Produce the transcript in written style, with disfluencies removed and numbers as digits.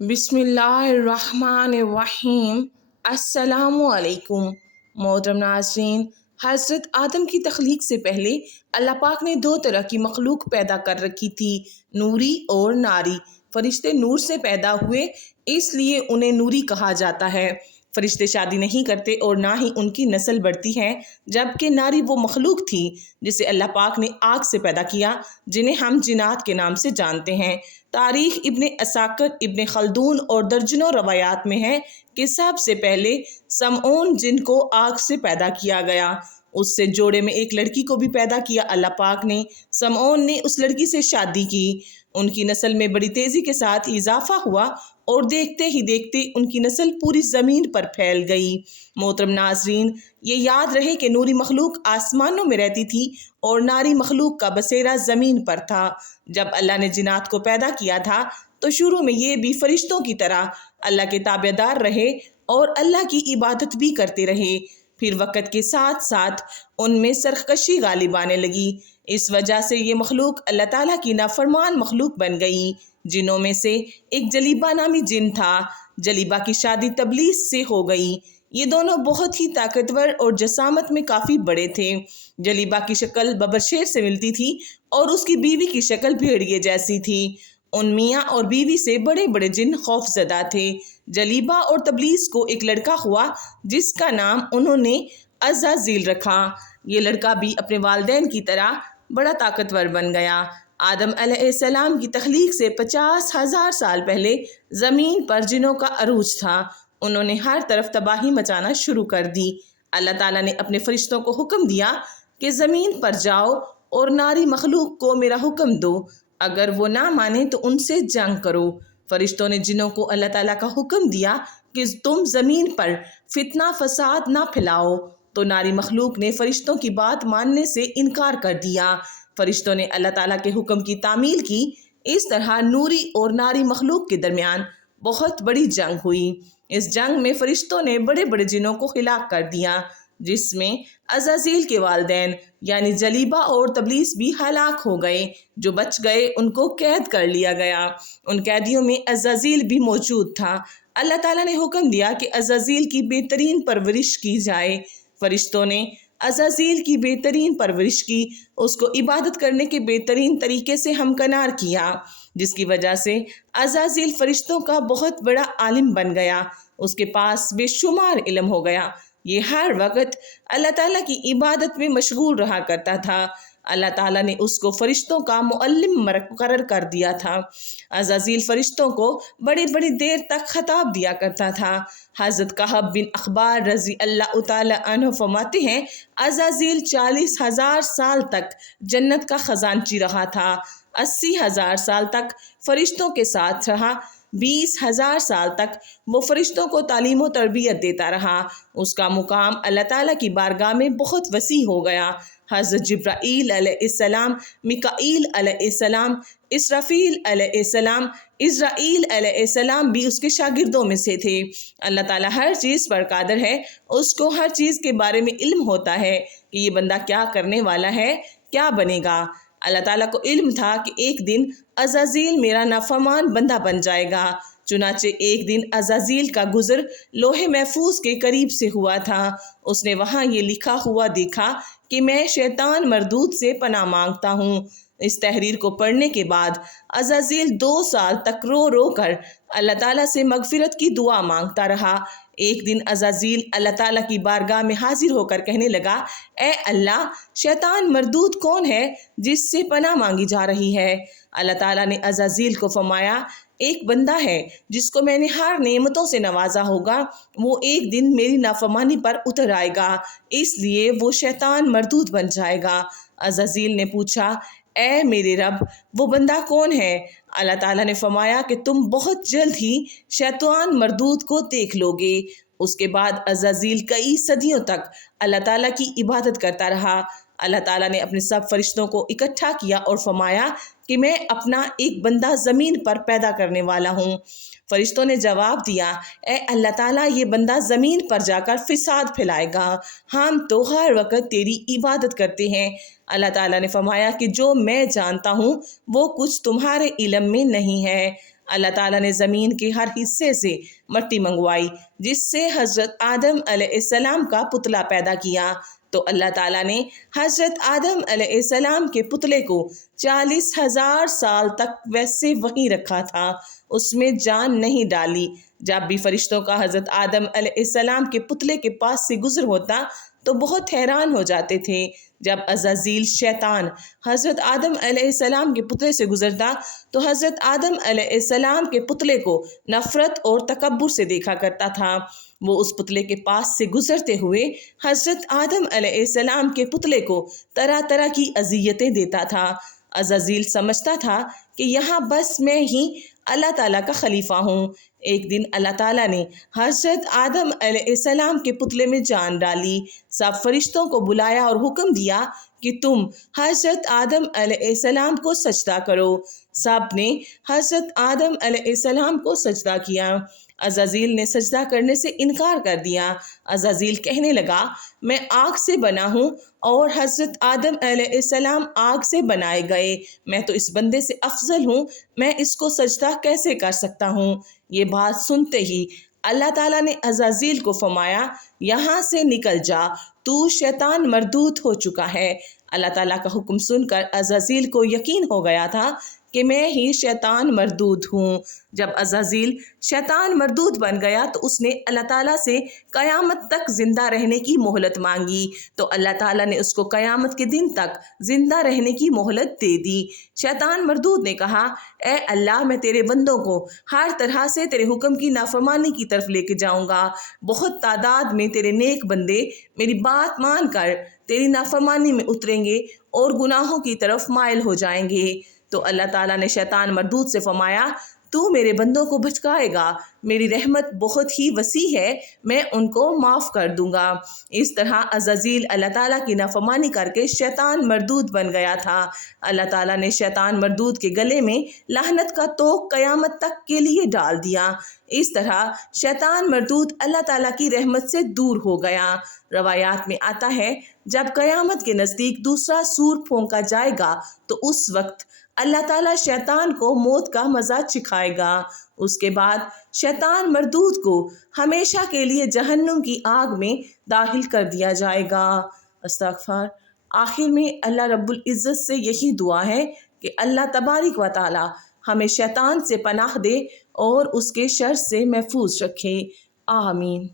बिस्मिल्लाहिर्रहमानिर्रहीम। अस्सलामुअलैकुम। मोहतरम नाज़रीन, हज़रत आदम की तख्लीक से पहले अल्लाह पाक ने दो तरह की मखलूक पैदा कर रखी थी, नूरी और नारी। फरिश्ते नूर से पैदा हुए, इसलिए उन्हें नूरी कहा जाता है। फरिश्ते शादी नहीं करते और ना ही उनकी नस्ल बढ़ती है, जबकि नारी वो मखलूक थी जिसे अल्लाह पाक ने आग से पैदा किया, जिन्हें हम जिन्नात के नाम से जानते हैं। तारीख इब्ने असाकर, इब्ने खल्दून और दर्जनों रवायात में है कि सबसे पहले समऊन जिनको आग से पैदा किया गया, उससे जोड़े में एक लड़की को भी पैदा किया अल्लाह पाक ने। समऊन ने उस लड़की से शादी की, उनकी नस्ल में बड़ी तेज़ी के साथ इजाफा हुआ और देखते ही देखते उनकी नस्ल पूरी ज़मीन पर फैल गई। मोहतरम नाजरीन, ये याद रहे कि नूरी मखलूक आसमानों में रहती थी और नारी मखलूक का बसेरा ज़मीन पर था। जब अल्लाह ने जिन्नात को पैदा किया था तो शुरू में ये भी फरिश्तों की तरह अल्लाह के ताबेदार रहे और अल्लाह की इबादत भी करते रहे। फिर वक़्त के साथ साथ उनमें सरकशी गालिब आने लगी। इस वजह से ये मखलूक अल्लाह ताला की नाफरमान मखलूक बन गई। जिनों में से एक जलीबा नामी जिन था। जलीबा की शादी तबलीस से हो गई। ये दोनों बहुत ही ताकतवर और जसामत में काफ़ी बड़े थे। जलीबा की शक्ल बबरशेर से मिलती थी और उसकी बीवी की शक्ल भेड़िए जैसी थी। उन मियाँ और बीवी से बड़े बड़े जिन खौफजदा थे। जलीबा और तबलीस को एक लड़का हुआ जिसका नाम उन्होंने अज़ाज़ील रखा। ये लड़का भी अपने वालिदैन की तरह बड़ा ताकतवर बन गया। आदम अलैहिस्सलाम की तख्लीक से 50,000 साल पहले ज़मीन पर जिनों का अरूज था। उन्होंने हर तरफ तबाही मचाना शुरू कर दी। अल्लाह ताला ने अपने फरिश्तों को हुक्म दिया कि ज़मीन पर जाओ और नारी मखलूक को मेरा हुक्म दो, अगर वो ना माने तो उनसे जंग करो। फरिश्तों ने जिनों को अल्लाह ताला का हुक्म दिया कि तुम ज़मीन पर फितना फसाद ना फैलाओ, तो नारी मखलूक ने फरिश्तों की बात मानने से इनकार कर दिया। फरिश्तों ने अल्लाह ताला के हुक्म की तामील की। इस तरह नूरी और नारी मखलूक के दरमियान बहुत बड़ी जंग हुई। इस जंग में फरिश्तों ने बड़े बड़े जिनों को हिलाक कर दिया, जिसमें अज़ाज़ील के वालिदैन यानी जलीबा और तबलीस भी हलाक हो गए। जो बच गए उनको कैद कर लिया गया। उन कैदियों में अज़ाज़ील भी मौजूद था। अल्लाह ताला ने हुक्म दिया कि अज़ाज़ील की बेहतरीन परवरिश की जाए। फरिश्तों ने अज़ाज़ील की बेहतरीन परवरिश की, उसको इबादत करने के बेहतरीन तरीके से हमकनार किया, जिसकी वजह से अज़ाज़ील फरिश्तों का बहुत बड़ा आलिम बन गया। उसके पास बेशुमार इल्म हो गया। ये हर वक्त अल्लाह ताला की इबादत में मशगूल रहा करता था। अल्लाह ताला ने उसको फरिश्तों का मुअल्लिम मुकर्रर कर दिया था। अज़ाज़ील फरिश्तों को बड़ी बड़ी देर तक खताब दिया करता था। हज़रत कहब बिन अखबार रज़ी अल्लाह ताला अन्हु फरमाते हैं, अज़ाज़ील 40,000 साल तक जन्नत का खजानची रहा था। 80,000 साल तक फरिश्तों के साथ रहा। 20,000 साल तक वो फरिश्तों को तालीम व तरबियत देता रहा। उसका मुकाम अल्लाह ताला की बारगाह में बहुत वसी हो गया। हज़रत जिब्राईल अलैहिस्सलाम, मिकाईल अलैहिस्सलाम, इसराफील अलैहिस्सलाम, इज़राईल अलैहिस्सलाम भी उसके शागिर्दों में से थे। अल्लाह ताला हर चीज़ पर कादिर है। उसको हर चीज़ के बारे में इल्म होता है कि ये बंदा क्या करने वाला है, क्या बनेगा। अल्लाह ताला को इल्म था कि एक दिन अज़ाज़ील मेरा नाफरमान बंदा बन जाएगा। चुनाचे एक दिन अज़ाज़ील का गुज़र लोहे महफूज के करीब से हुआ था। उसने वहाँ ये लिखा हुआ देखा कि मैं शैतान मरदूद से पनाह मांगता हूँ। इस तहरीर को पढ़ने के बाद अज़ाज़ील 2 साल तक रो रो कर अल्लाह ताला से मगफिरत की दुआ मांगता रहा। एक दिन अज़ाज़ील अल्लाह ताला की बारगाह में हाजिर होकर कहने लगा, ए अल्लाह, शैतान मरदूद कौन है जिससे पनाह मांगी जा रही है? अल्लाह ताला ने अज़ाज़ील को फरमाया, एक बंदा है जिसको मैंने हर नेमतों से नवाजा होगा, वो एक दिन मेरी नाफरमानी पर उतर आएगा, इसलिए वो शैतान मरदूद बन जाएगा। अज़ाज़ील ने पूछा, ए मेरे रब, वो बंदा कौन है? अल्लाह ताला ने फरमाया कि तुम बहुत जल्द ही शैतान मरदूद को देख लोगे। उसके बाद अज़ाज़ील कई सदियों तक अल्लाह ताला की इबादत करता रहा। अल्लाह ताला ने अपने सब फरिश्तों को इकट्ठा किया और फरमाया कि मैं अपना एक बंदा ज़मीन पर पैदा करने वाला हूँ। फरिश्तों ने जवाब दिया, ए अल्लाह ताला, ये बंदा ज़मीन पर जाकर फिसाद फैलाएगा, हम तो हर वक्त तेरी इबादत करते हैं। अल्लाह ताला ने फरमाया कि जो मैं जानता हूँ वो कुछ तुम्हारे इल्म में नहीं है। اللہ تعالیٰ نے زمین کے ہر حصے سے مٹی منگوائی جس سے حضرت آدم علیہ السلام کا پتلا پیدا کیا، تو اللہ تعالیٰ نے حضرت آدم علیہ السلام کے پتلے کو 40,000 سال تک ویسے وہیں رکھا تھا، اس میں جان نہیں ڈالی۔ جب بھی فرشتوں کا حضرت آدم علیہ السلام کے پتلے کے پاس سے گزر ہوتا تو بہت حیران ہو جاتے تھے۔ جب عزازیل شیطان حضرت آدم علیہ السلام کے پتلے سے گزرتا تو حضرت آدم علیہ السلام کے پتلے کو نفرت اور تکبر سے دیکھا کرتا تھا۔ وہ اس پتلے کے پاس سے گزرتے ہوئے حضرت آدم علیہ السلام کے پتلے کو طرح طرح کی اذیتیں دیتا تھا۔ عزازیل سمجھتا تھا کہ یہاں بس میں ہی اللہ تعالیٰ کا خلیفہ ہوں۔ ایک دن اللہ تعالیٰ نے حضرت آدم علیہ السلام کے پتلے میں جان ڈالی، سب فرشتوں کو بلایا اور حکم دیا کہ تم حضرت آدم علیہ السلام کو سجدہ کرو۔ سب نے حضرت آدم علیہ السلام کو سجدہ کیا۔ عزازیل نے سجدہ کرنے سے انکار کر دیا۔ عزازیل کہنے لگا، میں آگ سے بنا ہوں اور حضرت آدم علیہ السلام آگ سے بنائے گئے، میں تو اس بندے سے افضل ہوں، میں اس کو سجدہ کیسے کر سکتا ہوں؟ یہ بات سنتے ہی اللہ تعالیٰ نے عزازیل کو فرمایا، یہاں سے نکل جا، تو شیطان مردود ہو چکا ہے۔ اللہ تعالیٰ کا حکم سن کر عزازیل کو یقین ہو گیا تھا کہ میں ہی شیطان مردود ہوں۔ جب عزازیل شیطان مردود بن گیا تو اس نے اللہ تعالیٰ سے قیامت تک زندہ رہنے کی مہلت مانگی، تو اللہ تعالیٰ نے اس کو قیامت کے دن تک زندہ رہنے کی مہلت دے دی۔ شیطان مردود نے کہا، اے اللہ، میں تیرے بندوں کو ہر طرح سے تیرے حکم کی نافرمانی کی طرف لے کے جاؤں گا۔ بہت تعداد میں تیرے نیک بندے میری بات مان کر تیری نافرمانی میں اتریں گے اور گناہوں کی طرف مائل ہو جائیں گے۔ تو اللہ تعالیٰ نے شیطان مردود سے فرمایا، تو میرے بندوں کو بھٹکائے گا، میری رحمت بہت ہی وسیع ہے، میں ان کو معاف کر دوں گا۔ اس طرح عزازیل اللہ تعالیٰ کی نافرمانی کر کے شیطان مردود بن گیا تھا۔ اللہ تعالیٰ نے شیطان مردود کے گلے میں لعنت کا طوق قیامت تک کے لیے ڈال دیا۔ اس طرح شیطان مردود اللہ تعالیٰ کی رحمت سے دور ہو گیا۔ روایات میں آتا ہے، جب قیامت کے نزدیک دوسرا سور پھونکا جائے گا تو اس وقت اللہ تعالیٰ شیطان کو موت کا مزہ چکھائے گا۔ اس کے بعد شیطان مردود کو ہمیشہ کے لیے جہنم کی آگ میں داخل کر دیا جائے گا۔ استغفار۔ آخر میں اللہ رب العزت سے یہی دعا ہے کہ اللہ تبارک و تعالی ہمیں شیطان سے پناہ دے اور اس کے شر سے محفوظ رکھے۔ آمین۔